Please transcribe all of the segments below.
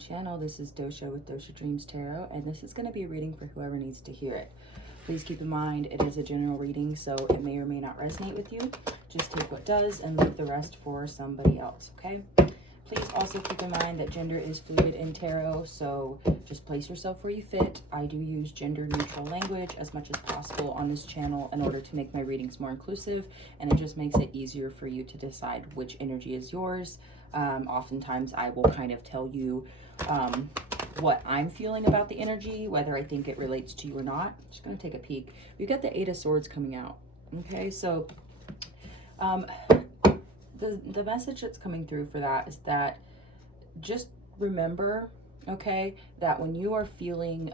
channel. This is Dosha with DoshaDreamsTarot, and this is going to be a reading for whoever needs to hear it. Please keep in mind it is a general reading, so it may or may not resonate with you. Just take what does and leave the rest for somebody else, okay? Please also keep in mind that gender is fluid in tarot, so just place yourself where you fit. I do use gender neutral language as much as possible on this channel in order to make my readings more inclusive, and it just makes it easier for you to decide which energy is yours. Oftentimes I will kind of tell you what I'm feeling about the energy, whether I think it relates to you or not. I'm just going to take a peek. We've got the Eight of Swords coming out. Okay, so the message that's coming through for that is that just remember, okay, that when you are feeling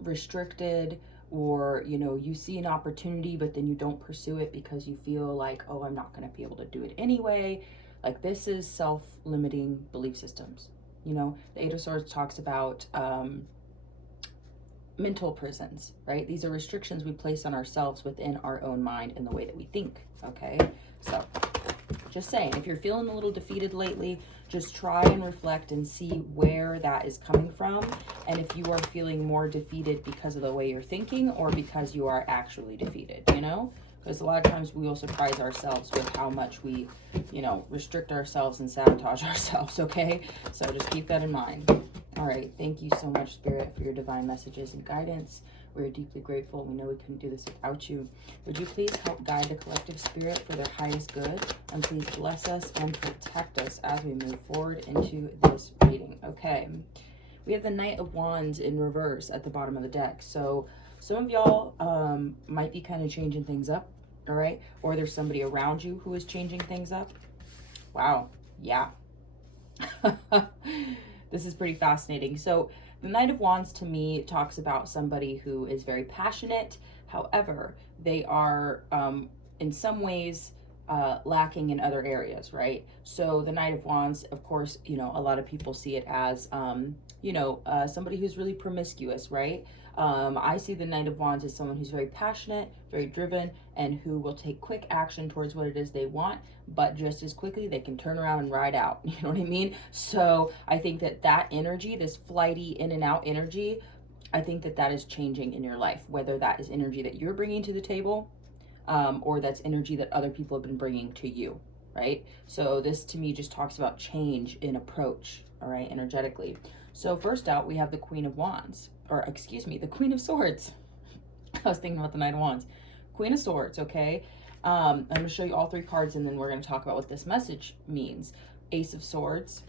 restricted, or you see an opportunity but then you don't pursue it because you feel like, oh, I'm not going to be able to do it anyway, like this is self-limiting belief systems. The Eight of Swords talks about mental prisons, right? These are restrictions we place on ourselves within our own mind and the way that we think, okay? So just saying, if you're feeling a little defeated lately, just try and reflect and see where that is coming from, and if you are feeling more defeated because of the way you're thinking or because you are actually defeated, because a lot of times we will surprise ourselves with how much we, restrict ourselves and sabotage ourselves, okay? So just keep that in mind. All right, thank you so much, Spirit, for your divine messages and guidance. We're deeply grateful. We know we couldn't do this without you. Would you please help guide the collective spirit for their highest good? And please bless us and protect us as we move forward into this reading. Okay, we have the Knight of Wands in reverse at the bottom of the deck. So some of y'all might be kind of changing things up, all right? Or there's somebody around you who is changing things up. Wow, yeah. This is pretty fascinating. So the Knight of Wands to me talks about somebody who is very passionate. However, they are in some ways lacking in other areas, right? So the Knight of Wands, of course, a lot of people see it as, somebody who's really promiscuous, right? I see the Knight of Wands as someone who's very passionate, very driven, and who will take quick action towards what it is they want, but just as quickly they can turn around and ride out. You know what I mean? So I think that energy, this flighty in and out energy, I think that is changing in your life, whether that is energy that you're bringing to the table, or that's energy that other people have been bringing to you, right? So this to me just talks about change in approach, all right, energetically. So first out, we have the Queen of Wands, or excuse me, the Queen of Swords. I was thinking about the Knight of Wands. Queen of Swords, okay? I'm going to show you all three cards, and then we're going to talk about what this message means. Ace of Swords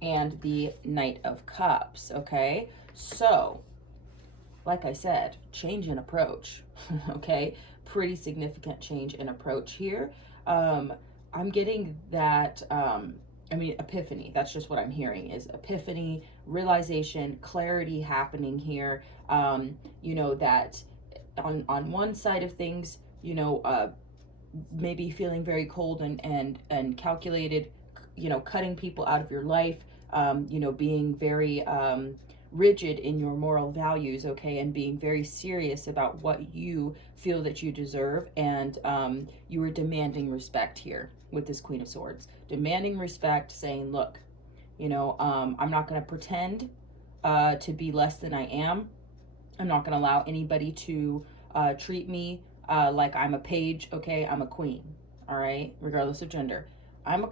and the Knight of Cups, okay? So, like I said, change in approach, okay? Pretty significant change in approach here. I'm getting that, epiphany. That's just what I'm hearing, is epiphany, realization, clarity happening here. That on one side of things, maybe feeling very cold and calculated, cutting people out of your life, being very rigid in your moral values, okay, and being very serious about what you feel that you deserve, and you are demanding respect here with this Queen of Swords. Demanding respect, saying, look, I'm not going to pretend to be less than I am. I'm not going to allow anybody to treat me like I'm a page, okay? I'm a queen, all right? Regardless of gender. I'm a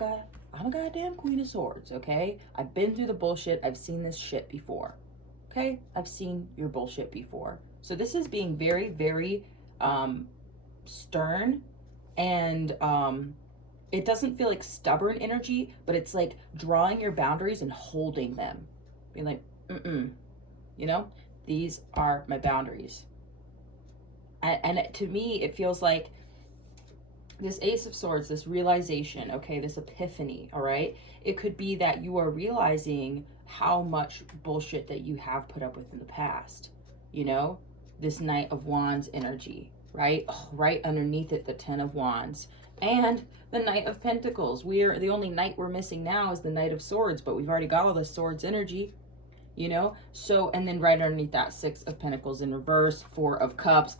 goddamn Queen of Swords, okay? I've been through the bullshit. I've seen this shit before, okay? I've seen your bullshit before. So this is being very, very stern, and it doesn't feel like stubborn energy, but it's like drawing your boundaries and holding them. Being like, these are my boundaries. And to me, it feels like this Ace of Swords, this realization, okay, this epiphany, all right? It could be that you are realizing how much bullshit that you have put up with in the past, this Knight of Wands energy, right? Oh, right underneath it, the Ten of Wands. And the Knight of Pentacles. The only knight we're missing now is the Knight of Swords, but we've already got all the swords energy, So, and then right underneath that, Six of Pentacles in reverse, Four of Cups.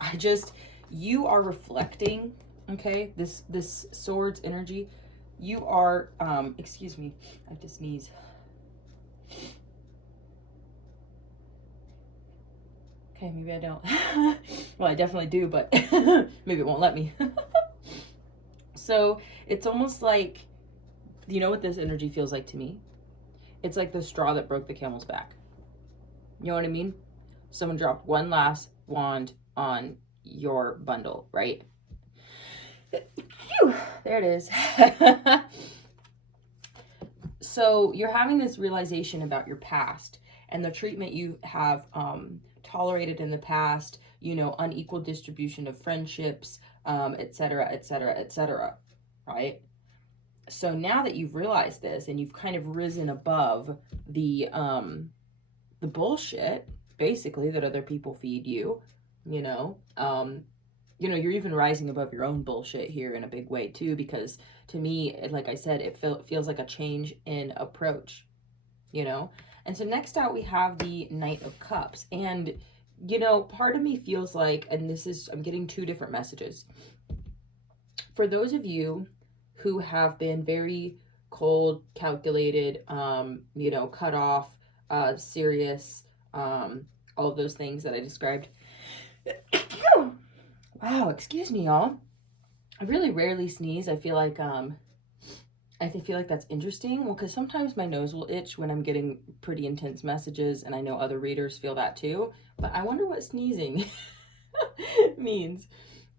You are reflecting, okay, this swords energy. You are, excuse me, I have to sneeze. Okay, maybe I don't. Well, I definitely do, but maybe it won't let me. So it's almost like, you know what this energy feels like to me? It's like the straw that broke the camel's back. You know what I mean? Someone dropped one last wand on your bundle, right? Phew, there it is. So you're having this realization about your past and the treatment you have tolerated in the past, you know, unequal distribution of friendships, etc., etc., etc., right? So now that you've realized this and you've kind of risen above the bullshit, basically, that other people feed you, you know, you're even rising above your own bullshit here in a big way too, because to me, like I said, it feels like a change in approach, you know. And so next out we have the Knight of Cups, and you know, part of me feels like, and this is, I'm getting two different messages. For those of you who have been very cold, calculated, you know, cut off, serious, all of those things that I described. Wow, excuse me, y'all. I really rarely sneeze. I feel like that's interesting. Well, because sometimes my nose will itch when I'm getting pretty intense messages, and I know other readers feel that too. But I wonder what sneezing means.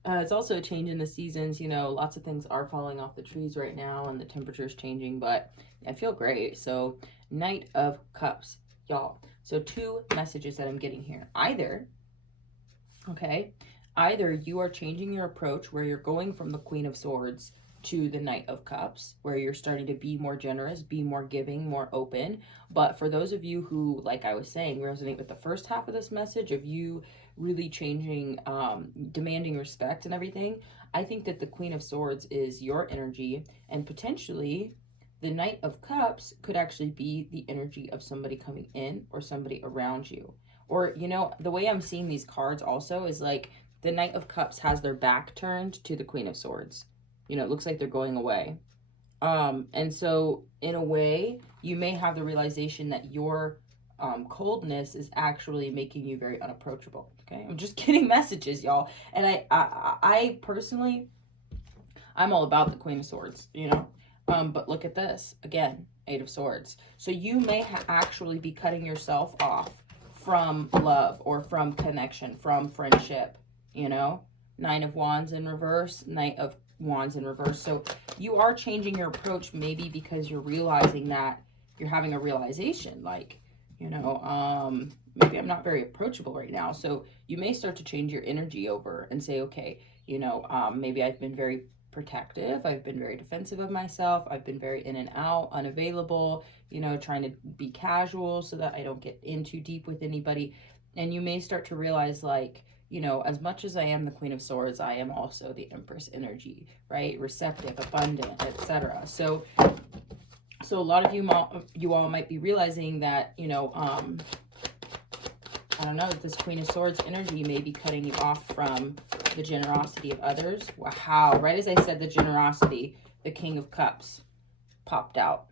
It's also a change in the seasons. You know, lots of things are falling off the trees right now, and the temperature's changing, but I feel great. So, Knight of Cups, y'all. So, two messages that I'm getting here. Either you are changing your approach where you're going from the Queen of Swords to the Knight of Cups, where you're starting to be more generous, be more giving, more open. But for those of you who, like I was saying, resonate with the first half of this message of you really changing, demanding respect and everything, I think that the Queen of Swords is your energy, and potentially the Knight of Cups could actually be the energy of somebody coming in or somebody around you. Or, you know, the way I'm seeing these cards also is like the Knight of Cups has their back turned to the Queen of Swords. You know, it looks like they're going away. And so in a way, you may have the realization that your coldness is actually making you very unapproachable. Okay, I'm just getting messages, y'all. And I personally, I'm all about the Queen of Swords, you know. But look at this again, Eight of Swords. So you may actually be cutting yourself off from love or from connection, from friendship, you know. Nine of Wands in reverse, Knight of Wands in reverse. So you are changing your approach, maybe because you're realizing that you're having a realization, like, you know, maybe I'm not very approachable right now. So you may start to change your energy over and say, okay, you know, maybe I've been very protective, I've been very defensive of myself, I've been very in and out, unavailable, you know, trying to be casual so that I don't get in too deep with anybody. And you may start to realize, like, you know, as much as I am the Queen of Swords, I am also the Empress energy, right? Receptive, abundant, etc. So a lot of you all might be realizing that, you know, I don't know, that this Queen of Swords energy may be cutting you off from the generosity of others. Wow, right as I said the generosity, the King of Cups popped out.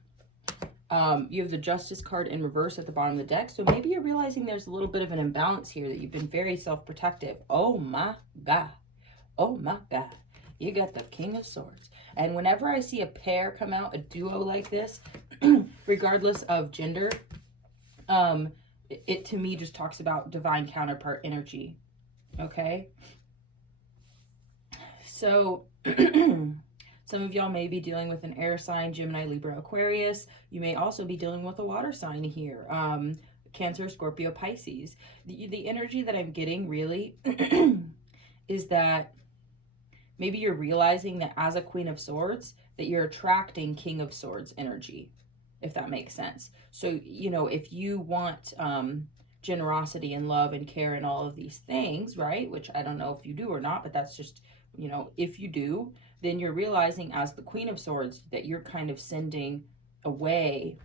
You have the Justice card in reverse at the bottom of the deck. So maybe you're realizing there's a little bit of an imbalance here, that you've been very self-protective. Oh my God. Oh my God. You got the King of Swords. And whenever I see a pair come out, a duo like this, regardless of gender, it to me just talks about divine counterpart energy. Okay? So some of y'all may be dealing with an air sign, Gemini, Libra, Aquarius. You may also be dealing with a water sign here, Cancer, Scorpio, Pisces. The energy that I'm getting really is that maybe you're realizing that as a Queen of Swords, that you're attracting King of Swords energy, if that makes sense. So, you know, if you want generosity and love and care and all of these things, right, which I don't know if you do or not, but that's just, you know, if you do, then you're realizing as the Queen of Swords that you're kind of sending away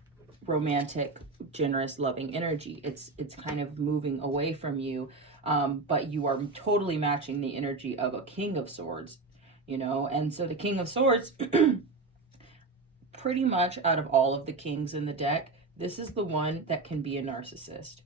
romantic, generous, loving energy. It's kind of moving away from you, but you are totally matching the energy of a King of Swords, you know. And so the King of Swords, pretty much out of all of the kings in the deck, This is the one that can be a narcissist.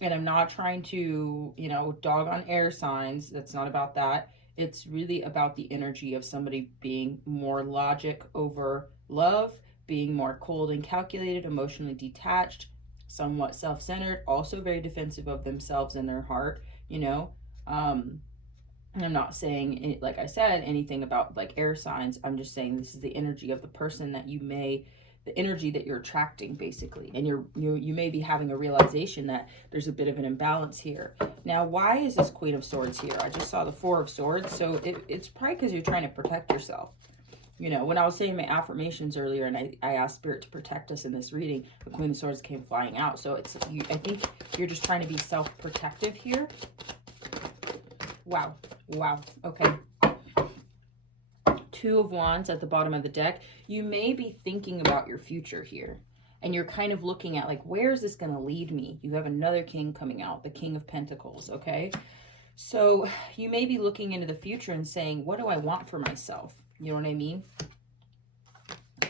And I'm not trying to, you know, dog on air signs. That's not about that. It's really about the energy of somebody being more logic over love, being more cold and calculated, emotionally detached, somewhat self-centered, also very defensive of themselves and their heart, you know. I'm not saying, like I said, anything about like air signs. I'm just saying this is the energy of the person that you may, the energy that you're attracting basically. And you may be having a realization that there's a bit of an imbalance here. Now, why is this Queen of Swords here? I just saw the Four of Swords. So it's probably because you're trying to protect yourself. You know, when I was saying my affirmations earlier and I asked Spirit to protect us in this reading, the Queen of Swords came flying out. So it's, I think you're just trying to be self-protective here. Wow. Wow. Okay. Two of Wands at the bottom of the deck. You may be thinking about your future here. And you're kind of looking at like, where is this going to lead me? You have another king coming out, the King of Pentacles. Okay. So you may be looking into the future and saying, what do I want for myself? You know what I mean?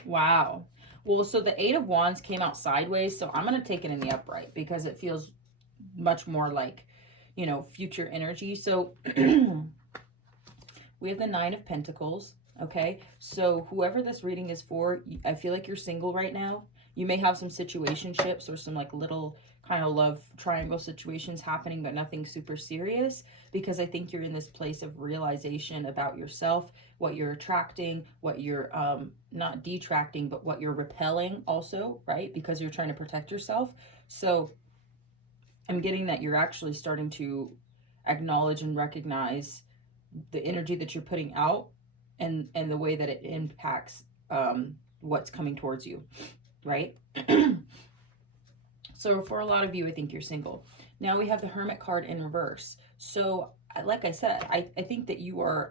Wow. Well, so the Eight of Wands came out sideways. So I'm going to take it in the upright because it feels much more like, you know, future energy. So we have the Nine of Pentacles. Okay. So whoever this reading is for, I feel like you're single right now. You may have some situationships or some like little kind of love triangle situations happening, but nothing super serious, because I think you're in this place of realization about yourself, what you're attracting, what you're not detracting, but what you're repelling also, right? Because you're trying to protect yourself. So I'm getting that you're actually starting to acknowledge and recognize the energy that you're putting out and the way that it impacts what's coming towards you, right? So for a lot of you, I think you're single. Now we have the Hermit card in reverse. So like I said, I think that you are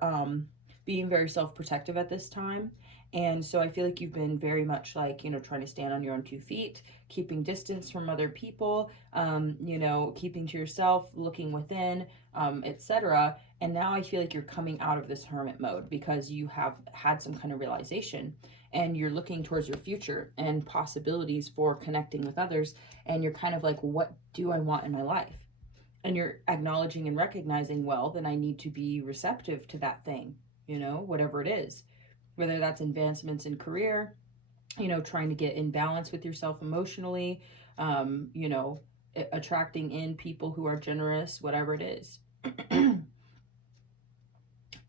being very self-protective at this time. And so I feel like you've been very much like, you know, trying to stand on your own 2 feet, keeping distance from other people, you know, keeping to yourself, looking within, etc. And now I feel like you're coming out of this hermit mode because you have had some kind of realization and you're looking towards your future and possibilities for connecting with others. And you're kind of like, what do I want in my life? And you're acknowledging and recognizing, well, then I need to be receptive to that thing, you know, whatever it is. Whether that's advancements in career, you know, trying to get in balance with yourself emotionally, you know, attracting in people who are generous, whatever it is.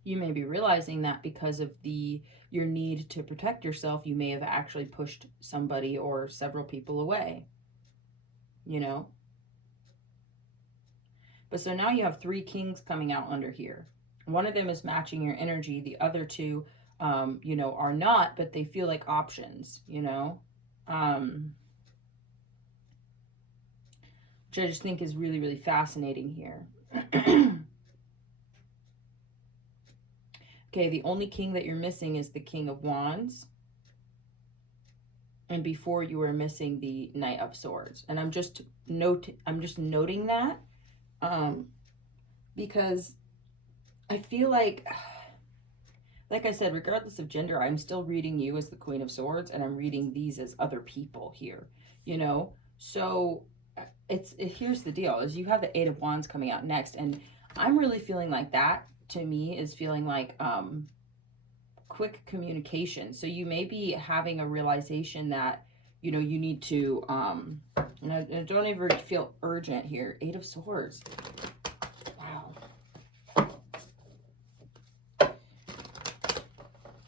You may be realizing that because of your need to protect yourself, you may have actually pushed somebody or several people away, you know. But so now you have 3 kings coming out under here. One of them is matching your energy. The other 2 you know, are not, but they feel like options, you know, which I just think is really, really fascinating here. Okay, the only king that you're missing is the King of Wands. And before you were missing the Knight of Swords. And I'm just noting that because I feel like I said, regardless of gender, I'm still reading you as the Queen of Swords, and I'm reading these as other people here, you know? So here's the deal, is you have the Eight of Wands coming out next, and I'm really feeling like that, to me, is feeling like quick communication. So you may be having a realization that, you know, you need to, and don't ever feel urgent here. Eight of Swords.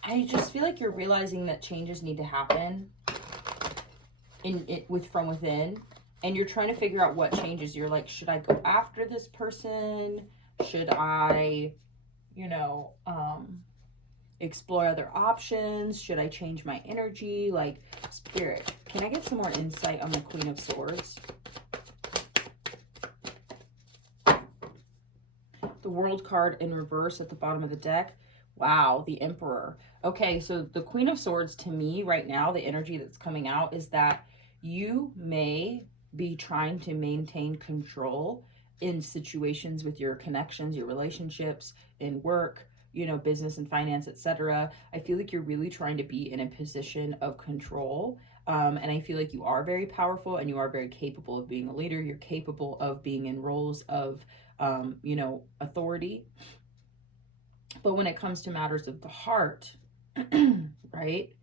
I just feel like you're realizing that changes need to happen from within, and you're trying to figure out what changes. You're like, should I go after this person? Should I, you know, explore other options? Should I change my energy? Like, Spirit, can I get some more insight on the Queen of Swords? The World card in reverse at the bottom of the deck. Wow, the Emperor. Okay, so the Queen of Swords, to me right now, the energy that's coming out is that you may be trying to maintain control in situations with your connections, your relationships, in work, you know, business and finance, etc. I feel like you're really trying to be in a position of control And I feel like you are very powerful and you are very capable of being a leader. You're capable of being in roles of, you know, authority. But when it comes to matters of the heart, right,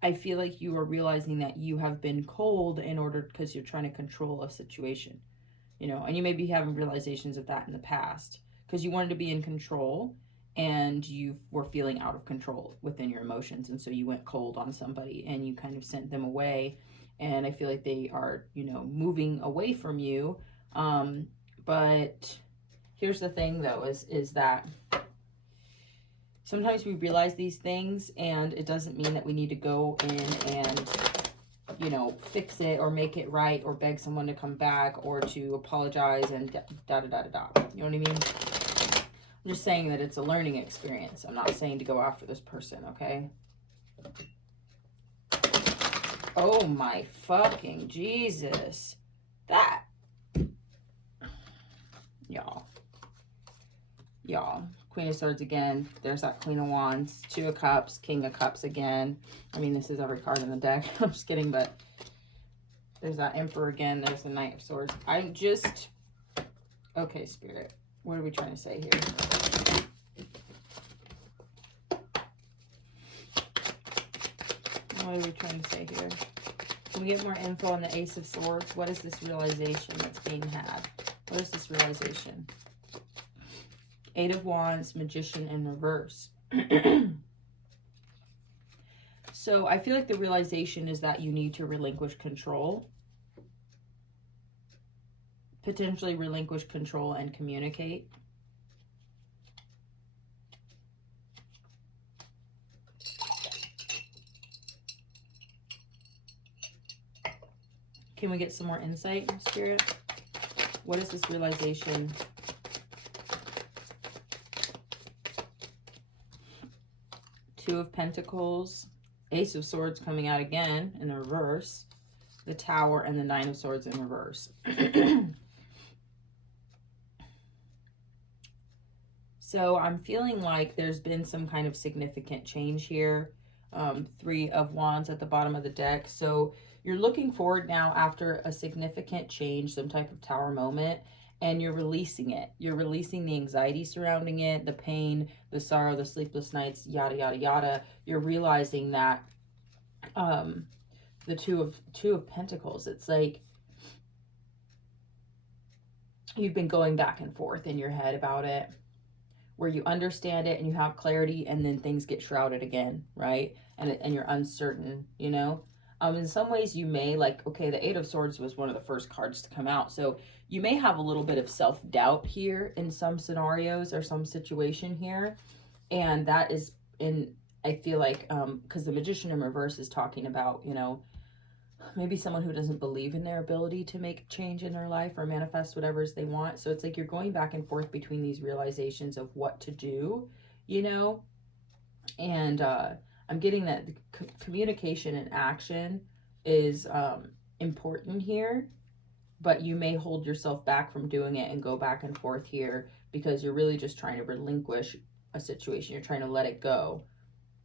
I feel like you are realizing that you have been cold in order, because you're trying to control a situation, you know, and you may be having realizations of that in the past because you wanted to be in control and you were feeling out of control within your emotions. And so you went cold on somebody and you kind of sent them away. And I feel like they are, you know, moving away from you. But here's the thing though, is that sometimes we realize these things and it doesn't mean that we need to go in and, you know, fix it or make it right or beg someone to come back or to apologize and da-da-da-da-da. You know what I mean? I'm just saying that it's a learning experience. I'm not saying to go after this person, okay? Oh my fucking Jesus. That. Y'all. Queen of Swords again. There's that Queen of Wands. Two of Cups. King of Cups again. I mean, this is every card in the deck. I'm just kidding, but there's that Emperor again. There's the Knight of Swords. I'm just... Okay, Spirit. What are we trying to say here? What are we trying to say here? Can we get more info on the Ace of Swords? What is this realization that's being had? What is this realization? Eight of Wands, Magician in reverse. So I feel like the realization is that you need to relinquish control. Potentially relinquish control and communicate. Can we get some more insight, Spirit? What is this realization? Two of Pentacles, Ace of Swords coming out again in the reverse, the Tower, and the Nine of Swords in reverse. So I'm feeling like there's been some kind of significant change here. Three of Wands at the bottom of the deck. So you're looking forward now after a significant change, some type of Tower moment, and you're releasing it. You're releasing the anxiety surrounding it, the pain, the sorrow, the sleepless nights, yada, yada, yada. You're realizing that the two of Pentacles, it's like you've been going back and forth in your head about it, where you understand it and you have clarity, and then things get shrouded again, right? And you're uncertain, you know? In some ways you may, like, okay, the Eight of Swords was one of the first cards to come out. So you may have a little bit of self-doubt here in some scenarios or some situation here. And that is I feel like, because the Magician in reverse is talking about, you know, maybe someone who doesn't believe in their ability to make change in their life or manifest whatever they want. So it's like you're going back and forth between these realizations of what to do, you know? And I'm getting that the communication and action is important here, but you may hold yourself back from doing it and go back and forth here because you're really just trying to relinquish a situation. You're trying to let it go.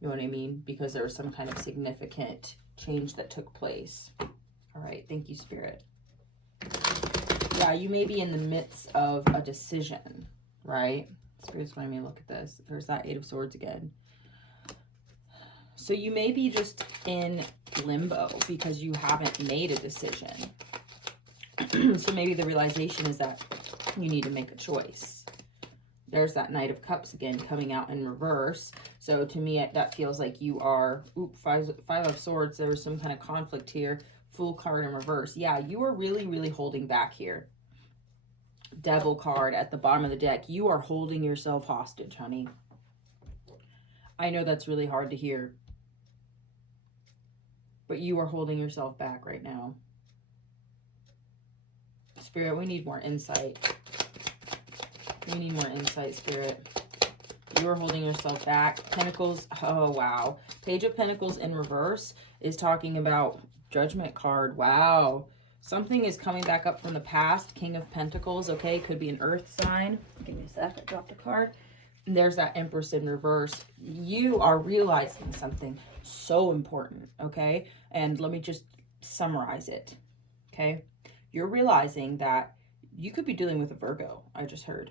You know what I mean? Because there was some kind of significant change that took place. All right. Thank you, Spirit. Yeah, you may be in the midst of a decision, right? Spirit's wanting me to look at this. There's that Eight of Swords again. So you may be just in limbo because you haven't made a decision. So maybe the realization is that you need to make a choice. There's that Knight of Cups again coming out in reverse. So to me, that feels like you are, Five of Swords. There was some kind of conflict here. Fool card in reverse. Yeah, you are really, really holding back here. Devil card at the bottom of the deck. You are holding yourself hostage, honey. I know that's really hard to hear, but you are holding yourself back right now. Spirit, we need more insight. We need more insight, Spirit. You are holding yourself back. Pentacles, oh wow. Page of Pentacles in reverse is talking about Judgment card. Wow. Something is coming back up from the past. King of Pentacles, okay? Could be an earth sign. Give me a sec, I dropped a card. There's that Empress in reverse. You are realizing something so important, okay? And let me just summarize it, okay? You're realizing that you could be dealing with a Virgo, I just heard.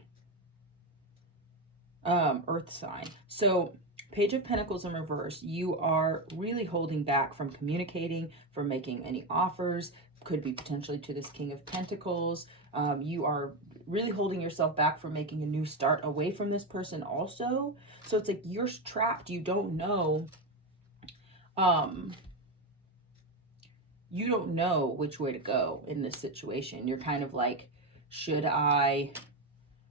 Earth sign. So Page of Pentacles in reverse, you are really holding back from communicating, from making any offers, could be potentially to this King of Pentacles. You are really holding yourself back from making a new start away from this person also. So it's like you're trapped. You don't know. You don't know which way to go in this situation. You're kind of like, should I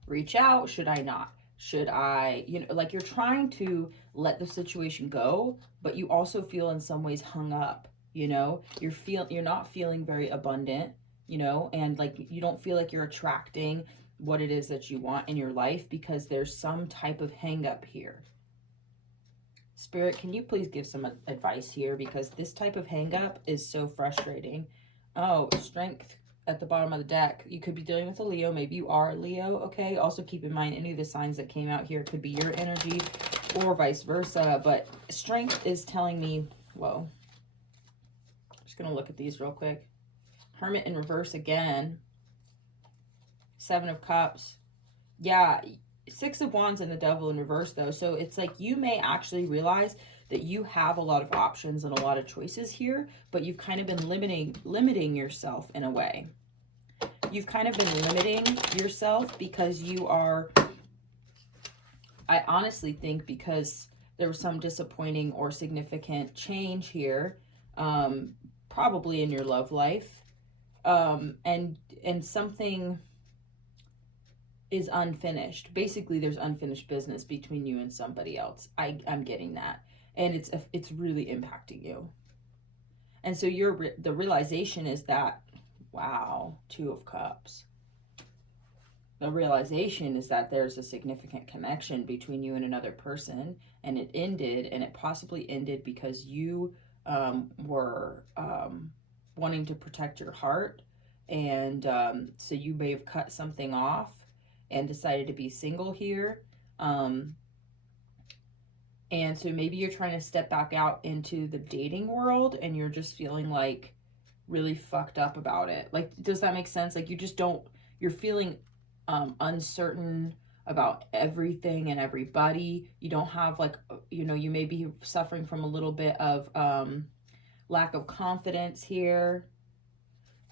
reach out? Should I not? Should I, like you're trying to let the situation go, but you also feel in some ways hung up, you're not feeling very abundant, and like you don't feel like you're attracting what it is that you want in your life because there's some type of hang up here. Spirit, can you please give some advice here, because this type of hang up is so frustrating. Oh, Strength at the bottom of the deck. You could be dealing with a Leo. Maybe you are a Leo, okay? Also keep in mind any of the signs that came out here could be your energy or vice versa. But Strength is telling me, whoa. I'm just going to look at these real quick. Hermit in reverse again. Seven of Cups. Yeah, Six of Wands and the Devil in reverse, though. So it's like you may actually realize that you have a lot of options and a lot of choices here, but you've kind of been limiting yourself in a way. You've kind of been limiting yourself because you are, I honestly think because there was some disappointing or significant change here, probably in your love life, and something is unfinished. Basically, there's unfinished business between you and somebody else. I'm getting that. And it's really impacting you. And so the realization is that, wow, Two of Cups. The realization is that there's a significant connection between you and another person, and it ended, and it possibly ended because you were wanting to protect your heart, and so you may have cut something off and decided to be single here. And so maybe you're trying to step back out into the dating world and you're just feeling like really fucked up about it. Like, does that make sense? Like you're feeling uncertain about everything and everybody. You don't have like, you may be suffering from a little bit of lack of confidence here.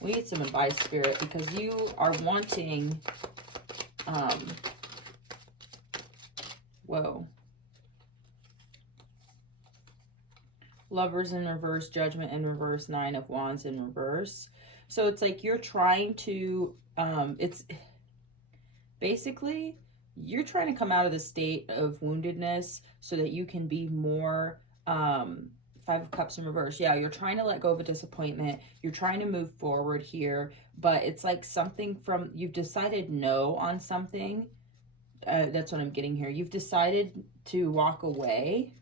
We need some advice, Spirit, because you are wanting whoa. Lovers in reverse, Judgment in reverse, Nine of Wands in reverse. So it's like you're trying to, it's basically, you're trying to come out of the state of woundedness so that you can be more, Five of Cups in reverse. Yeah, you're trying to let go of a disappointment. You're trying to move forward here, but it's like something you've decided no on something. That's what I'm getting here. You've decided to walk away,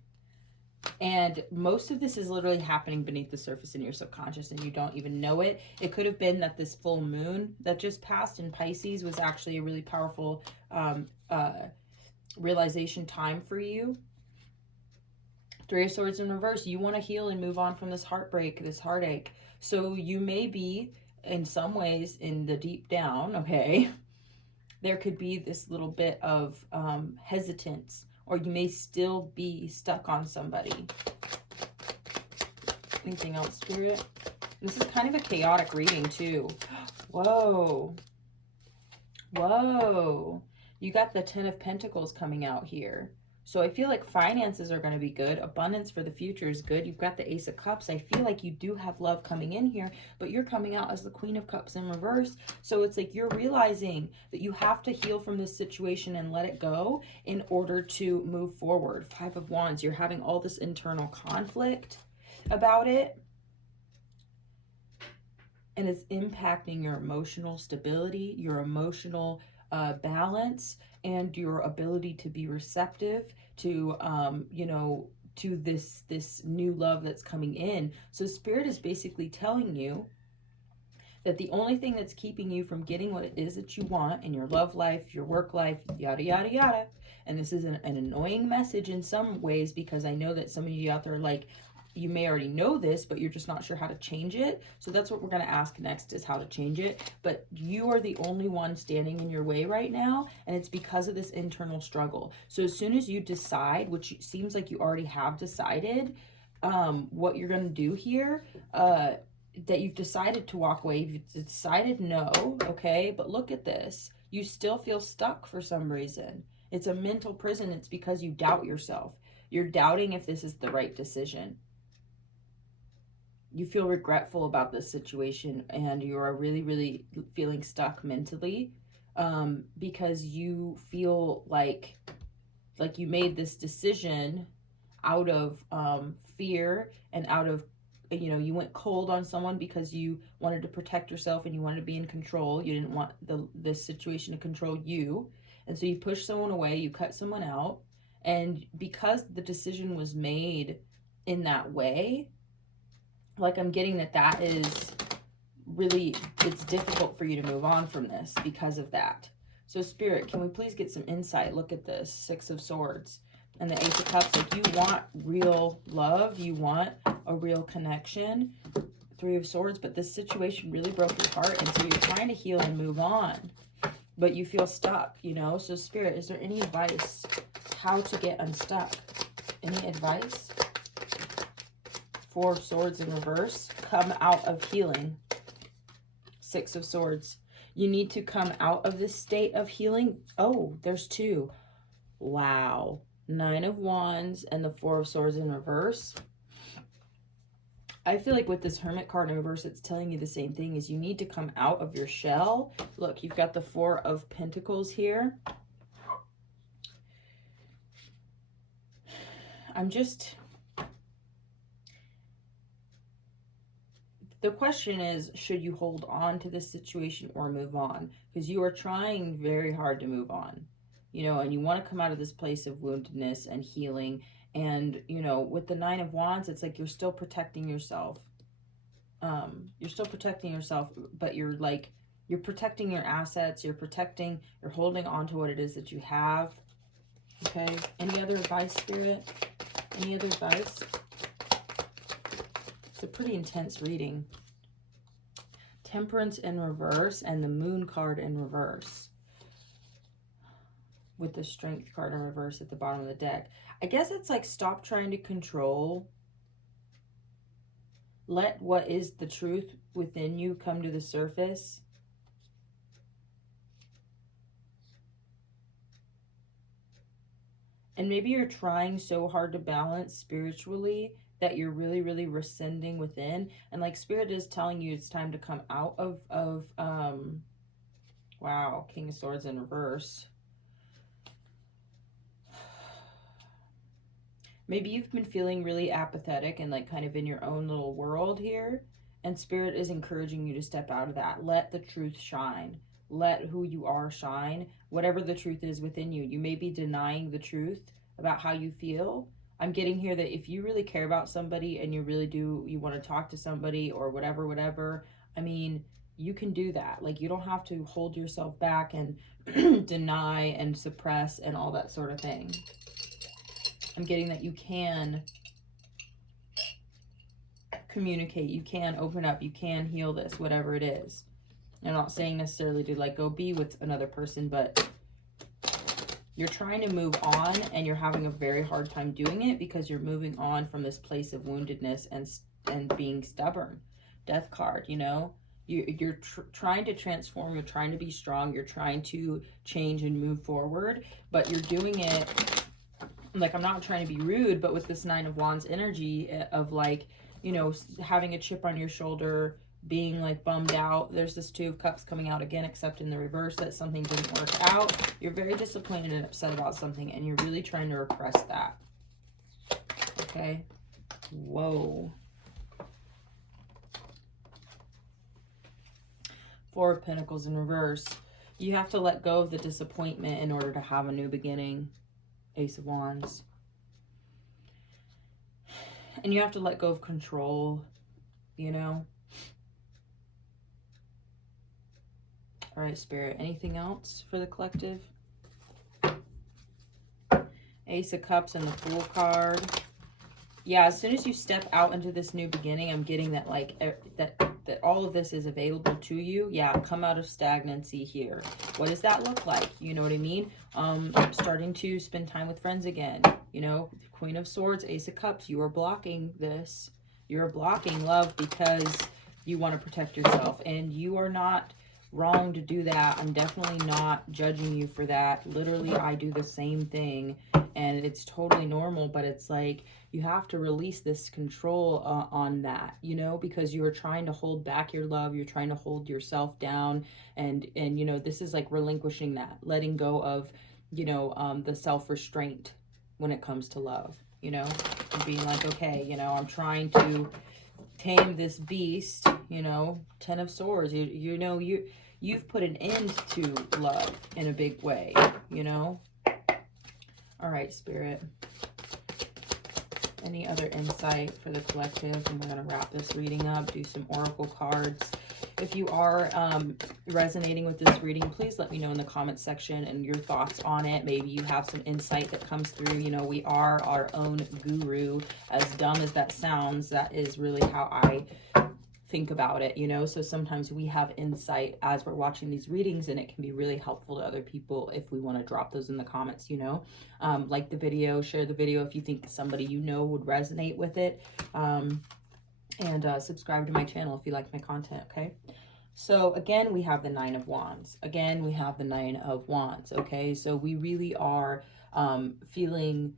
and most of this is literally happening beneath the surface in your subconscious and you don't even know it. It could have been that this full moon that just passed in Pisces was actually a really powerful realization time for you. Three of Swords in reverse. You want to heal and move on from this heartbreak, this heartache. So you may be, in some ways, in the deep down, okay, there could be this little bit of hesitance, or you may still be stuck on somebody. Anything else, Spirit? This is kind of a chaotic reading, too. Whoa. Whoa. You got the Ten of Pentacles coming out here. So I feel like finances are going to be good. Abundance for the future is good. You've got the Ace of Cups. I feel like you do have love coming in here, but you're coming out as the Queen of Cups in reverse. So it's like you're realizing that you have to heal from this situation and let it go in order to move forward. Five of Wands. You're having all this internal conflict about it, and it's impacting your emotional stability, your emotional balance, and your ability to be receptive to to this new love that's coming in. So Spirit is basically telling you that the only thing that's keeping you from getting what it is that you want in your love life, your work life, yada, yada, yada. And this is an annoying message in some ways, because I know that some of you out there are like, you may already know this, but you're just not sure how to change it. So that's what we're going to ask next, is how to change it. But you are the only one standing in your way right now, and it's because of this internal struggle. So as soon as you decide, which seems like you already have decided, what you're going to do here, that you've decided to walk away, you've decided no, okay? But look at this. You still feel stuck for some reason. It's a mental prison. It's because you doubt yourself. You're doubting if this is the right decision. You feel regretful about this situation, and you are really, really feeling stuck mentally, because you feel like you made this decision out of fear, and out of, you went cold on someone because you wanted to protect yourself and you wanted to be in control. You didn't want this situation to control you. And so you push someone away, you cut someone out. And because the decision was made in that way, like, I'm getting that is really, it's difficult for you to move on from this because of that. So Spirit, can we please get some insight? Look at this, 6 of Swords and the Ace of Cups. Like, you want real love, you want a real connection. 3 of Swords, but this situation really broke your heart, and so you're trying to heal and move on, but you feel stuck, So Spirit, is there any advice how to get unstuck? Any advice? 4 of Swords in reverse. Come out of healing. 6 of Swords. You need to come out of this state of healing. Oh, there's 2. Wow. 9 of Wands and the 4 of Swords in reverse. I feel like with this Hermit card in reverse, it's telling you the same thing, is you need to come out of your shell. Look, you've got the 4 of Pentacles here. The question is, should you hold on to this situation or move on? Because you are trying very hard to move on, and you want to come out of this place of woundedness and healing. And, with the 9 of Wands, it's like you're still protecting yourself. You're still protecting yourself, but you're protecting your assets. You're holding on to what it is that you have. Okay. Any other advice, Spirit? Any other advice? It's a pretty intense reading. Temperance in reverse and the Moon card in reverse, with the Strength card in reverse at the bottom of the deck. I guess it's like, stop trying to control. Let what is the truth within you come to the surface. And maybe you're trying so hard to balance spiritually that you're really, really rescinding within. And like, Spirit is telling you it's time to come out of wow, King of Swords in reverse. Maybe you've been feeling really apathetic and like kind of in your own little world here. And Spirit is encouraging you to step out of that. Let the truth shine. Let who you are shine. Whatever the truth is within you. You may be denying the truth about how you feel. I'm getting here that if you really care about somebody and you really do, you want to talk to somebody or whatever, I mean, you can do that. Like, you don't have to hold yourself back and deny and suppress and all that sort of thing. I'm getting that you can communicate, you can open up, you can heal this, whatever it is. I'm not saying necessarily to like go be with another person, but you're trying to move on and you're having a very hard time doing it because you're moving on from this place of woundedness and being stubborn. Death card, you're trying to transform, you're trying to be strong, you're trying to change and move forward, but you're doing it like, I'm not trying to be rude, but with this 9 of Wands energy of like, having a chip on your shoulder, being like bummed out. There's this 2 of Cups coming out again, except in the reverse, that something didn't work out. You're very disappointed and upset about something, and you're really trying to repress that. Okay. Whoa. 4 of Pentacles in reverse. You have to let go of the disappointment in order to have a new beginning. Ace of Wands. And you have to let go of control, All right, Spirit, anything else for the collective? Ace of Cups and the Fool card. Yeah, as soon as you step out into this new beginning, I'm getting that, like, that all of this is available to you. Yeah, come out of stagnancy here. What does that look like? You know what I mean? Starting to spend time with friends again. You know, Queen of Swords, Ace of Cups. You are blocking this. You're blocking love because you want to protect yourself. And you are not wrong to do that. I'm definitely not judging you for that. Literally, I do the same thing. And it's totally normal, but it's like you have to release this control on that, you know, because you are trying to hold back your love. You're trying to hold yourself down. And you know, this is like relinquishing that, letting go of, you know, the self-restraint when it comes to love, you know, and being like, okay, you know, I'm trying to tame this beast, you know, 10 of Swords. You know, you've put an end to love in a big way, you know. All right, Spirit. Any other insight for the collective? And we're going to wrap this reading up, do some oracle cards. If you are resonating with this reading, please let me know in the comments section and your thoughts on it. Maybe you have some insight that comes through. You know, we are our own guru. As dumb as that sounds, that is really how I think about it, you know. So sometimes we have insight as we're watching these readings, and it can be really helpful to other people if we want to drop those in the comments, you know. Like the video, share the video if you think somebody you know would resonate with it, and subscribe to my channel if you like my content. Okay, so again, we have the Nine of Wands. Again, we have the Nine of Wands. Okay, so we really are feeling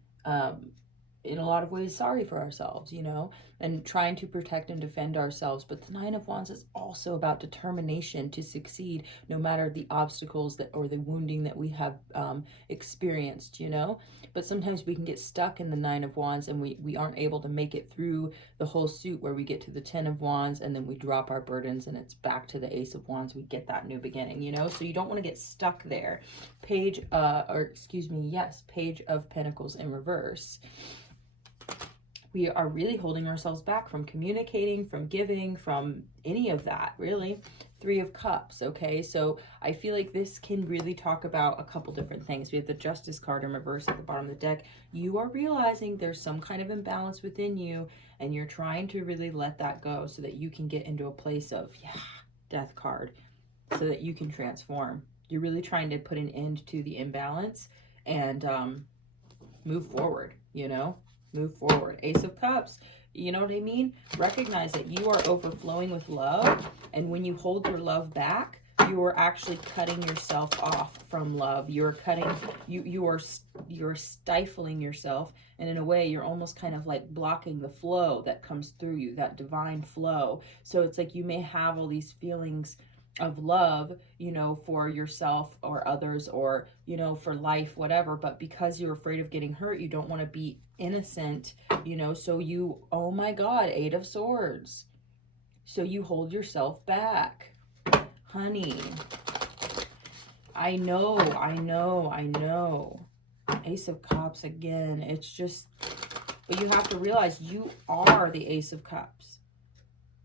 in a lot of ways sorry for ourselves, you know, and trying to protect and defend ourselves. But the Nine of Wands is also about determination to succeed no matter the obstacles that or the wounding that we have experienced, you know. But sometimes we can get stuck in the Nine of Wands and we aren't able to make it through the whole suit, where we get to the 10 of Wands and then we drop our burdens and it's back to the Ace of Wands. We get that new beginning, you know. So you don't want to get stuck there. Page of Pentacles in reverse. We are really holding ourselves back from communicating, from giving, from any of that, really. Three of Cups, okay? So I feel like this can really talk about a couple different things. We have the Justice card in reverse at the bottom of the deck. You are realizing there's some kind of imbalance within you, and you're trying to really let that go so that you can get into a place of, yeah, Death card, so that you can transform. You're really trying to put an end to the imbalance and move forward, you know? Move forward. Ace of Cups, you know what I mean? Recognize that you are overflowing with love, and when you hold your love back, you are actually cutting yourself off from love. You're cutting, you're stifling yourself, and in a way you're almost kind of like blocking the flow that comes through you, that divine flow. So it's like you may have all these feelings of love, you know, for yourself or others, or, you know, for life, whatever, but because you're afraid of getting hurt, you don't want to be innocent, you know, so you, oh my God, Eight of Swords. So you hold yourself back. Honey, I know. Ace of Cups again. It's just, but you have to realize you are the Ace of Cups.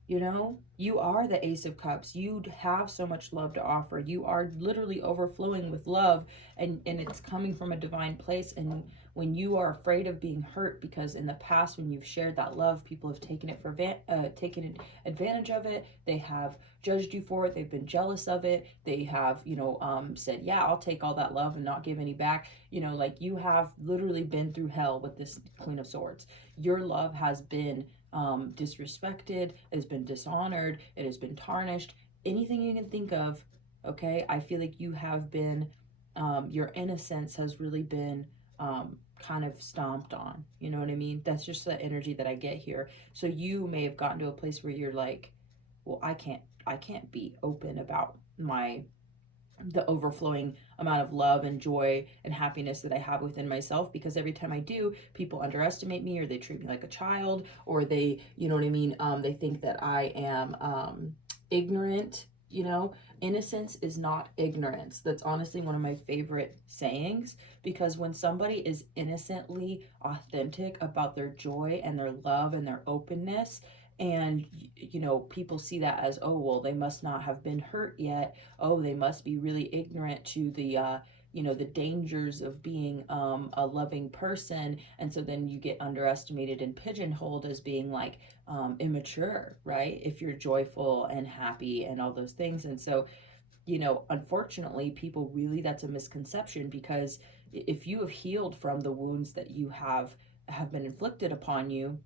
You know, you are the Ace of Cups. You have so much love to offer. You are literally overflowing with love, and it's coming from a divine place. And when you are afraid of being hurt, because in the past when you've shared that love, people have taken it for taken advantage of it. They have judged you for it. They've been jealous of it. They have, you know, said, yeah, I'll take all that love and not give any back. You know, like, you have literally been through hell with this Queen of Swords. Your love has been disrespected, it has been dishonored, it has been tarnished, anything you can think of. Okay, I feel like you have been, your innocence has really been kind of stomped on, you know what I mean? That's just the energy that I get here. So you may have gotten to a place where you're like, well, I can't be open about the overflowing amount of love and joy and happiness that I have within myself, because every time I do, people underestimate me, or they treat me like a child, or they, you know what I mean, they think that I am ignorant. You know, innocence is not ignorance. That's honestly one of my favorite sayings, because when somebody is innocently authentic about their joy and their love and their openness, And, you know, people see that as, oh, well, they must not have been hurt yet. Oh, they must be really ignorant to the, you know, the dangers of being a loving person. And so then you get underestimated and pigeonholed as being like immature, right? If you're joyful and happy and all those things. And so, you know, unfortunately, people really, that's a misconception, because if you have healed from the wounds that you have been inflicted upon you,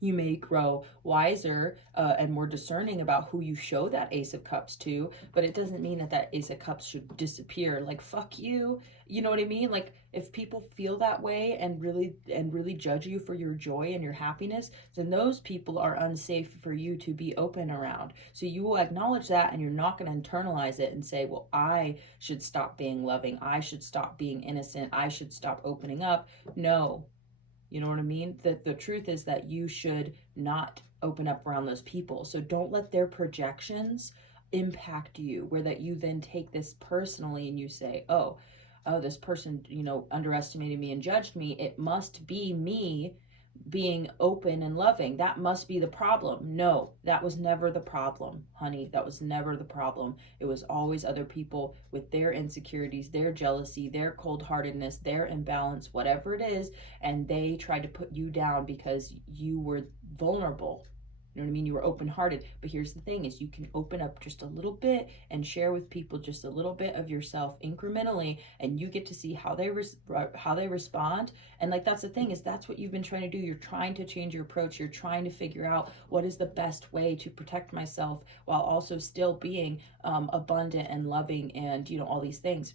you may grow wiser and more discerning about who you show that Ace of Cups to, but it doesn't mean that that Ace of Cups should disappear. Like, fuck you. You know what I mean? Like, if people feel that way and really judge you for your joy and your happiness, then those people are unsafe for you to be open around. So you will acknowledge that, and you're not going to internalize it and say, well, I should stop being loving. I should stop being innocent. I should stop opening up. No, you know what I mean? The truth is that you should not open up around those people. So don't let their projections impact you, where that you then take this personally and you say, oh, this person, you know, underestimated me and judged me. It must be me being open and loving. That must be the problem. No, that was never the problem, honey. That was never the problem. It was always other people with their insecurities, their jealousy, their cold-heartedness, their imbalance, whatever it is, and they tried to put you down because you were vulnerable. You know what I mean? You were open-hearted. But here's the thing, is you can open up just a little bit and share with people just a little bit of yourself incrementally, and you get to see how they respond. And like, that's the thing, is that's what you've been trying to do. You're trying to change your approach. You're trying to figure out what is the best way to protect myself while also still being abundant and loving and, you know, all these things.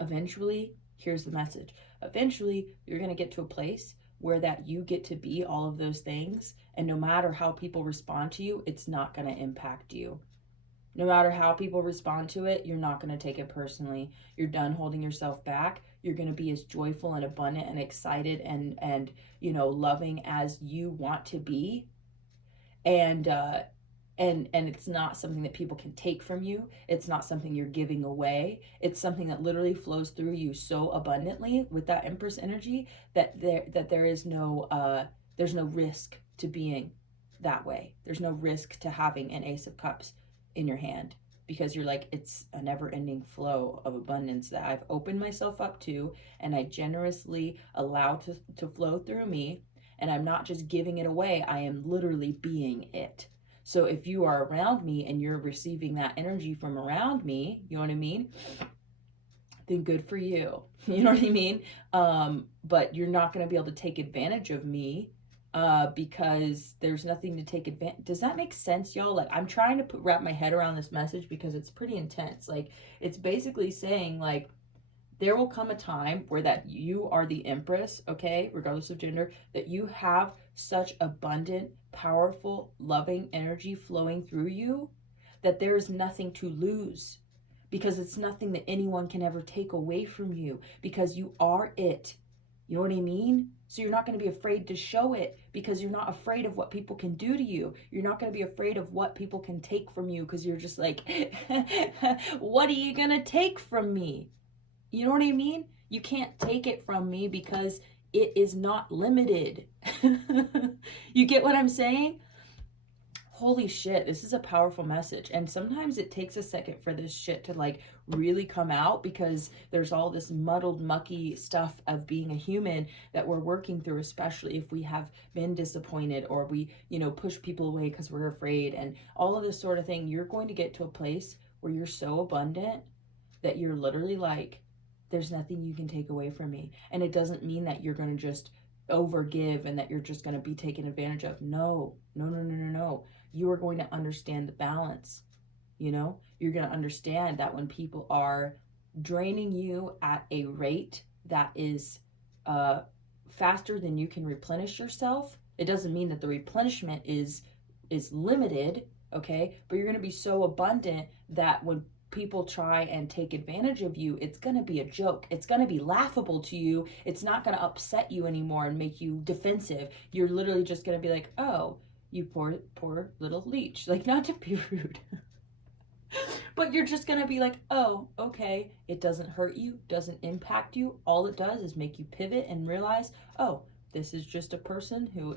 Eventually, here's the message. Eventually, you're going to get to a place where that you get to be all of those things, and no matter how people respond to you, it's not going to impact you. No matter how people respond to it, you're not going to take it personally. You're done holding yourself back. You're going to be as joyful and abundant and excited and you know, loving as you want to be. And it's not something that people can take from you. It's not something you're giving away. It's something that literally flows through you so abundantly with that Empress energy that there is no there's no risk to being that way. There's no risk to having an Ace of Cups in your hand, because you're like, it's a never-ending flow of abundance that I've opened myself up to, and I generously allow to flow through me. And I'm not just giving it away, I am literally being it. So if you are around me and you're receiving that energy from around me, you know what I mean? Then good for you. You know what I mean? But you're not going to be able to take advantage of me because there's nothing to take advantage. Does that make sense, y'all? Like, I'm trying to wrap my head around this message because it's pretty intense. Like, it's basically saying, like, there will come a time where that you are the Empress, okay, regardless of gender, that you have such abundant, powerful, loving energy flowing through you that there is nothing to lose, because it's nothing that anyone can ever take away from you, because you are it. You know what I mean? So you're not going to be afraid to show it, because you're not afraid of what people can do to you. You're not going to be afraid of what people can take from you, because you're just like, what are you going to take from me? You know what I mean? You can't take it from me because it is not limited. You get what I'm saying? Holy shit, this is a powerful message. And sometimes it takes a second for this shit to like really come out, because there's all this muddled, mucky stuff of being a human that we're working through, especially if we have been disappointed or we, you know, push people away because we're afraid and all of this sort of thing. You're going to get to a place where you're so abundant that you're literally like, there's nothing you can take away from me. And it doesn't mean that you're going to just overgive and that you're just going to be taken advantage of. No. You are going to understand the balance. You know, you're going to understand that when people are draining you at a rate that is faster than you can replenish yourself, it doesn't mean that the replenishment is limited, okay? But you're going to be so abundant that when people try and take advantage of you, it's going to be a joke. It's going to be laughable to you. It's not going to upset you anymore and make you defensive. You're literally just going to be like, oh, you poor little leech. Like, not to be rude. But you're just going to be like, oh, okay. It doesn't hurt you, doesn't impact you. All it does is make you pivot and realize, oh, this is just a person who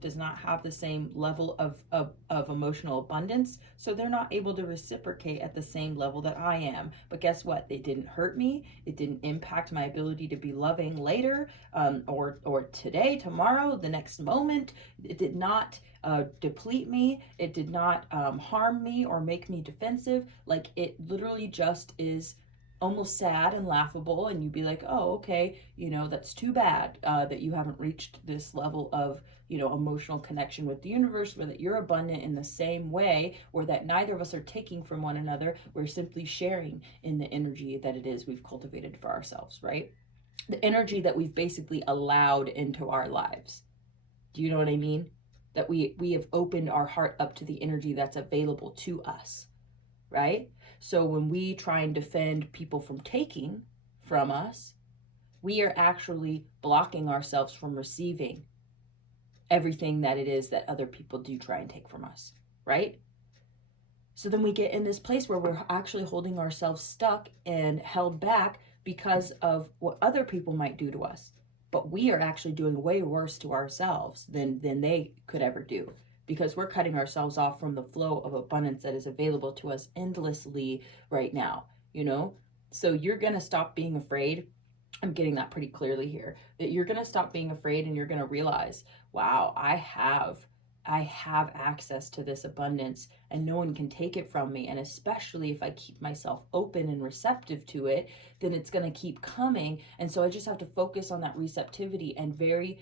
does not have the same level of emotional abundance, so they're not able to reciprocate at the same level that I am. But guess what? It didn't hurt me. It didn't impact my ability to be loving later, or today, tomorrow, the next moment. It did not deplete me. It did not harm me or make me defensive. Like, it literally just is almost sad and laughable, and you'd be like, oh, okay, that's too bad that you haven't reached this level of emotional connection with the universe, where that you're abundant in the same way, or that neither of us are taking from one another. We're simply sharing in the energy that it is we've cultivated for ourselves, right? The energy that we've basically allowed into our lives. Do you know what I mean? That we have opened our heart up to the energy that's available to us, right? So when we try and defend people from taking from us, we are actually blocking ourselves from receiving everything that it is that other people do try and take from us, right? So then we get in this place where we're actually holding ourselves stuck and held back because of what other people might do to us. But we are actually doing way worse to ourselves than they could ever do, because we're cutting ourselves off from the flow of abundance that is available to us endlessly right now, So you're going to stop being afraid. I'm getting that pretty clearly here, that you're going to stop being afraid, and you're going to realize, wow, I have access to this abundance, and no one can take it from me. And especially if I keep myself open and receptive to it, then it's going to keep coming. And so I just have to focus on that receptivity, and very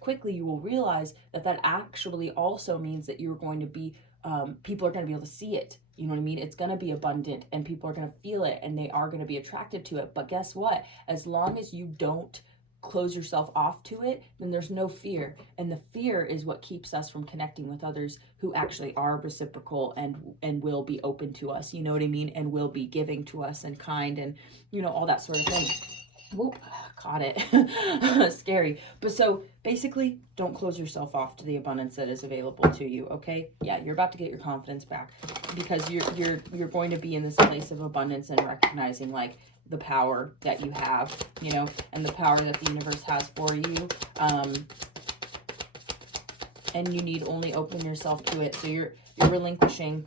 quickly you will realize that actually also means that you're going to be, people are going to be able to see it. You know what I mean? It's going to be abundant, and people are going to feel it, and they are going to be attracted to it. But guess what? As long as you don't close yourself off to it, then there's no fear. And the fear is what keeps us from connecting with others who actually are reciprocal and will be open to us, you know what I mean? And will be giving to us and kind and, all that sort of thing. Whoop, caught it. Scary. But so basically, don't close yourself off to the abundance that is available to you, okay? Yeah, you're about to get your confidence back, because you're going to be in this place of abundance and recognizing like the power that you have, and the power that the universe has for you. And you need only open yourself to it. So you're relinquishing.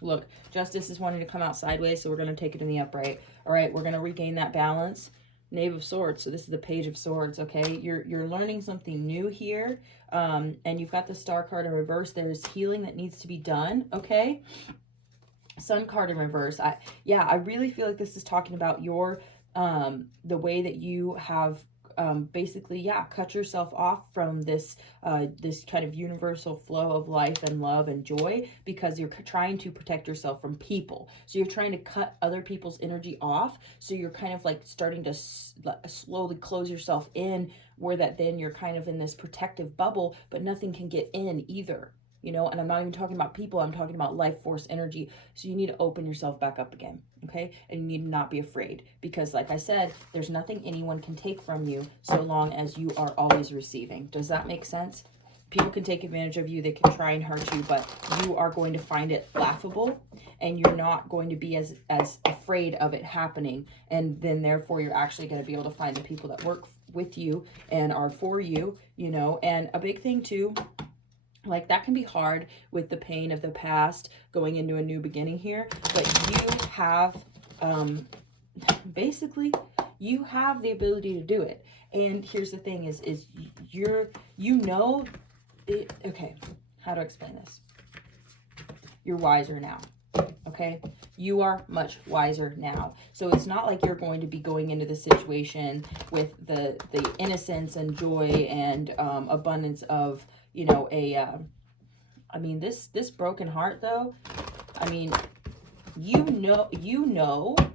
Look, justice is wanting to come out sideways, so we're going to take it in the upright. All right, we're going to regain that balance. Knave of Swords. So this is the Page of Swords, okay? You're learning something new here. And you've got the Star card in reverse. There's healing that needs to be done, okay? Sun card in reverse. I really feel like this is talking about your the way that you have basically cut yourself off from this this kind of universal flow of life and love and joy, because you're trying to protect yourself from people. So you're trying to cut other people's energy off, so you're kind of like starting to slowly close yourself in, where that then you're kind of in this protective bubble, but nothing can get in either. And I'm not even talking about people, I'm talking about life force energy. So you need to open yourself back up again, okay? And you need to not be afraid, because like I said, there's nothing anyone can take from you so long as you are always receiving. Does that make sense? People can take advantage of you, they can try and hurt you, but you are going to find it laughable, and you're not going to be as afraid of it happening. And then therefore you're actually going to be able to find the people that work with you and are for you, And a big thing too, like that can be hard with the pain of the past going into a new beginning here, but you have basically you have the ability to do it. And here's the thing is okay, how to explain this? You're wiser now. Okay, you are much wiser now. So it's not like you're going to be going into the situation with the innocence and joy and abundance of this broken heart though.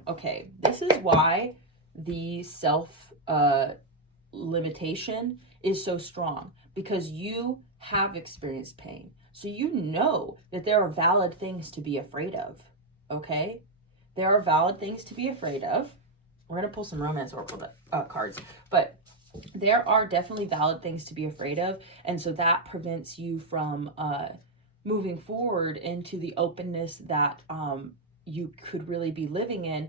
Okay, this is why the self limitation is so strong, because you have experienced pain. So that there are valid things to be afraid of, okay? There are valid things to be afraid of. We're going to pull some romance oracle cards, but there are definitely valid things to be afraid of. And so that prevents you from moving forward into the openness that you could really be living in,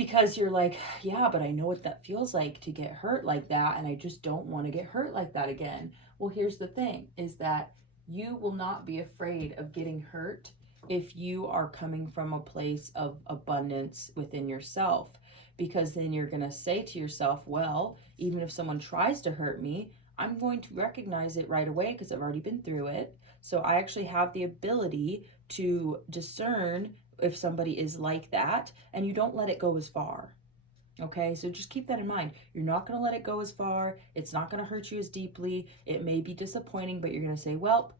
because you're like, yeah, but I know what that feels like to get hurt like that, and I just don't want to get hurt like that again. Well, here's the thing, is that you will not be afraid of getting hurt if you are coming from a place of abundance within yourself, because then you're going to say to yourself, well, even if someone tries to hurt me, I'm going to recognize it right away because I've already been through it. So I actually have the ability to discern if somebody is like that, and you don't let it go as far. Okay, so just keep that in mind. You're not going to let it go as far. It's not going to hurt you as deeply. It may be disappointing, but you're going to say, well,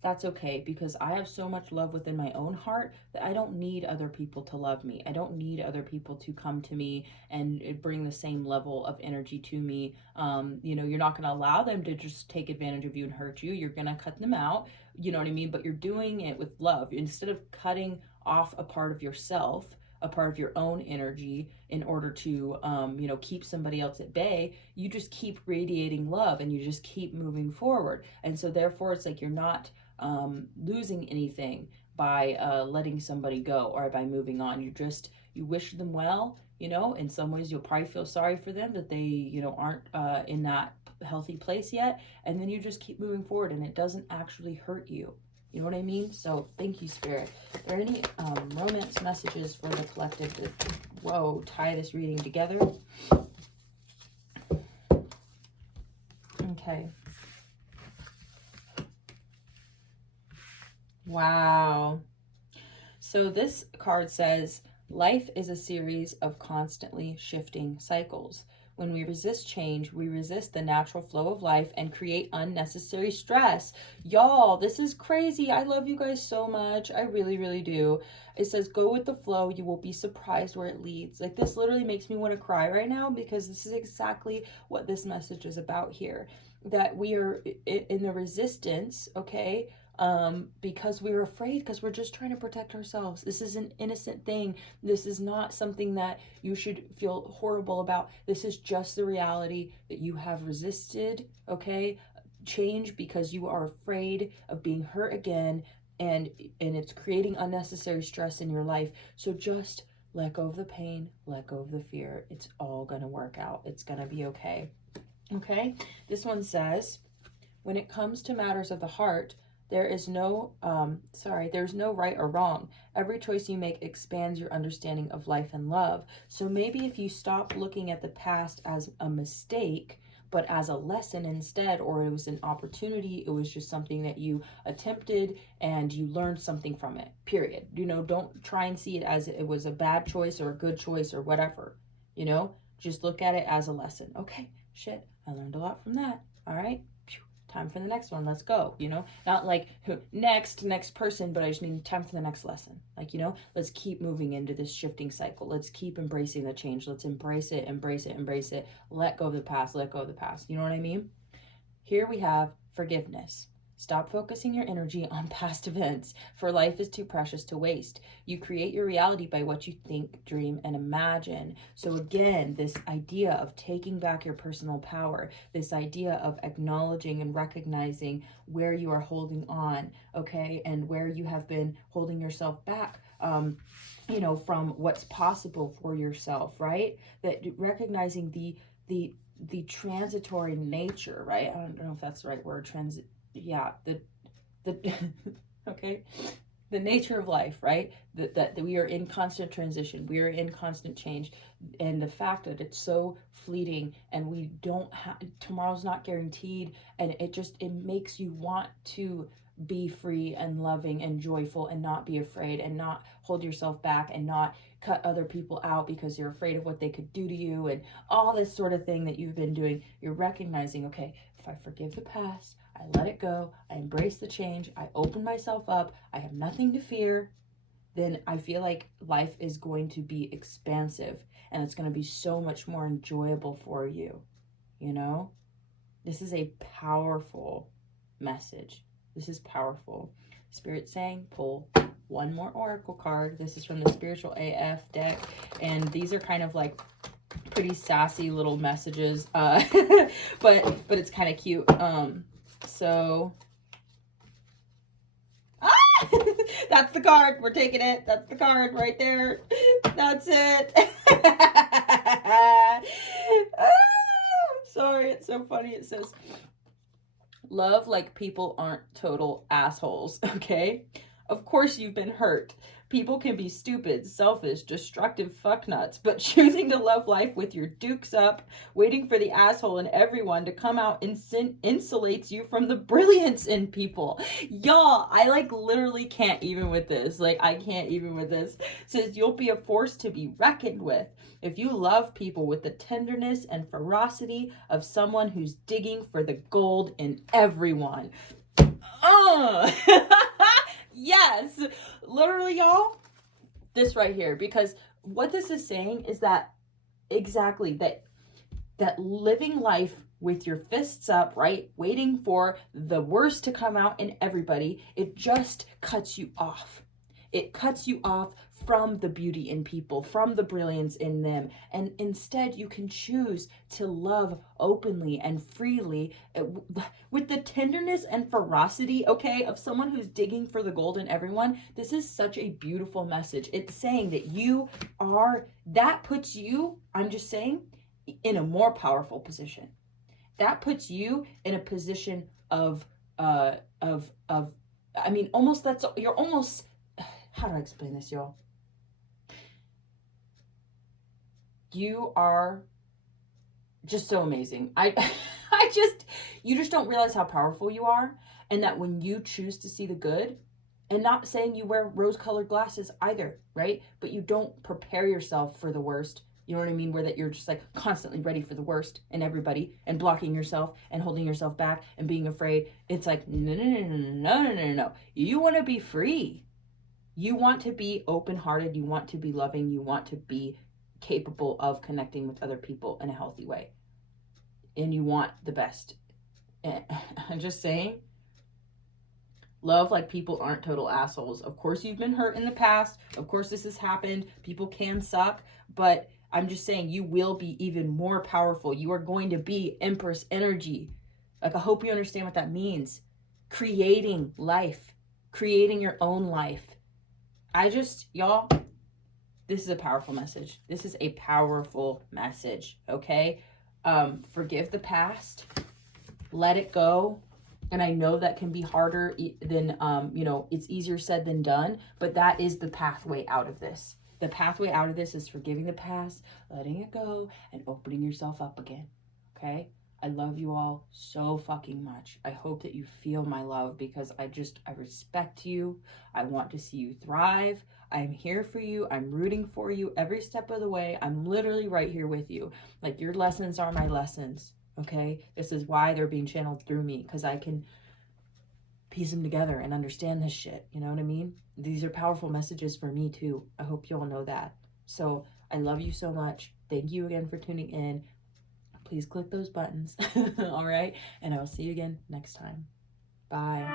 that's okay, because I have so much love within my own heart that I don't need other people to love me. I don't need other people to come to me and bring the same level of energy to me. You know, you're not going to allow them to just take advantage of you and hurt you. You're going to cut them out. You know what I mean? But you're doing it with love. Instead of cutting off a part of yourself, a part of your own energy in order to, you know, keep somebody else at bay, you just keep radiating love and you just keep moving forward. And so therefore it's like you're not losing anything by letting somebody go or by moving on. You wish them well. You know, in some ways you'll probably feel sorry for them that they, you know, aren't in that healthy place yet. And then you just keep moving forward and it doesn't actually hurt you. You know what I mean? So thank you, Spirit. Are there any romance messages for the collective to, tie this reading together? Okay. Wow. So this card says, life is a series of constantly shifting cycles. When we resist change, we resist the natural flow of life and create unnecessary stress. Y'all, this is crazy. I love you guys so much. I really, really do. It says, go with the flow. You will be surprised where it leads. Like, this literally makes me want to cry right now, because this is exactly what this message is about here. That we are in the resistance, okay? Because we're afraid, because we're just trying to protect ourselves. This is an innocent thing. This is not something that you should feel horrible about. This is just the reality that you have resisted, okay, change because you are afraid of being hurt again, and it's creating unnecessary stress in your life. So just let go of the pain, let go of the fear. It's all gonna work out. It's gonna be okay. Okay, this one says, when it comes to matters of the heart, there's no right or wrong. Every choice you make expands your understanding of life and love. So maybe if you stop looking at the past as a mistake, but as a lesson instead, or it was an opportunity, it was just something that you attempted and you learned something from it, period. You know, don't try and see it as it was a bad choice or a good choice or whatever, you know, just look at it as a lesson. Okay, shit, I learned a lot from that. All right. Time for the next one, let's go, you know, not like next person, but I just mean time for the next lesson. Like, you know, let's keep moving into this shifting cycle. Let's keep embracing the change. Let's embrace it. Let go of the past, you know what I mean? Here we have forgiveness. Stop focusing your energy on past events, for life is too precious to waste. You create your reality by what you think, dream, and imagine. So again, this idea of taking back your personal power, this idea of acknowledging and recognizing where you are holding on, okay, and where you have been holding yourself back, you know, from what's possible for yourself, right? That recognizing the transitory nature, right? I don't know if that's the right word, the okay, the nature of life, right? That we are in constant transition, we are in constant change, and the fact that it's so fleeting and we don't have, tomorrow's not guaranteed, and it makes you want to be free and loving and joyful and not be afraid and not hold yourself back and not cut other people out because you're afraid of what they could do to you and all this sort of thing that you've been doing. You're recognizing, okay, if I forgive the past, I let it go, I embrace the change, I open myself up, I have nothing to fear, then I feel like life is going to be expansive and it's going to be so much more enjoyable for you, you know? This is a powerful message. This is powerful. Spirit saying, pull one more oracle card. This is from the Spiritual AF deck, and these are kind of like pretty sassy little messages, but it's kind of cute. So That's the card. We're taking it. That's the card right there. That's it. Sorry, it's so funny. It says, love like people aren't total assholes, okay? Of course you've been hurt. People can be stupid, selfish, destructive fucknuts, but choosing to love life with your dukes up, waiting for the asshole in everyone to come out and insulates you from the brilliance in people. Y'all, I like literally can't even with this. Like, I can't even with this. It says you'll be a force to be reckoned with. If you love people with the tenderness and ferocity of someone who's digging for the gold in everyone. Yes, literally, y'all, this right here, because what this is saying is that exactly that living life with your fists up, right, waiting for the worst to come out in everybody, it just cuts you off. It cuts you off from the beauty in people, from the brilliance in them. And instead, you can choose to love openly and freely with the tenderness and ferocity, okay, of someone who's digging for the gold in everyone. This is such a beautiful message. It's saying that you are, that puts you, I'm just saying, in a more powerful position. That puts you in a position of I mean, almost, that's, you're almost, how do I explain this, y'all? You are just so amazing. You just don't realize how powerful you are, and that when you choose to see the good, and not saying you wear rose-colored glasses either, right? But you don't prepare yourself for the worst. You know what I mean? Where that you're just like constantly ready for the worst in everybody and blocking yourself and holding yourself back and being afraid. It's like, no. You want to be free. You want to be open-hearted. You want to be loving. You want to be capable of connecting with other people in a healthy way. And you want the best. I'm just saying, love like people aren't total assholes. Of course you've been hurt in the past. Of course this has happened. People can suck. But I'm just saying, you will be even more powerful. You are going to be Empress energy. Like, I hope you understand what that means. Creating life. Creating your own life. Y'all, this is a powerful message. This is a powerful message, okay? Forgive the past. Let it go. And I know that can be harder than, it's easier said than done, but that is the pathway out of this. The pathway out of this is forgiving the past, letting it go, and opening yourself up again, okay? I love you all so fucking much. I hope that you feel my love, because I respect you. I want to see you thrive. I'm here for you. I'm rooting for you every step of the way. I'm literally right here with you. Like, your lessons are my lessons, okay? This is why they're being channeled through me, because I can piece them together and understand this shit. You know what I mean? These are powerful messages for me too. I hope you all know that. So I love you so much. Thank you again for tuning in. Please click those buttons. All right. And I will see you again next time. Bye.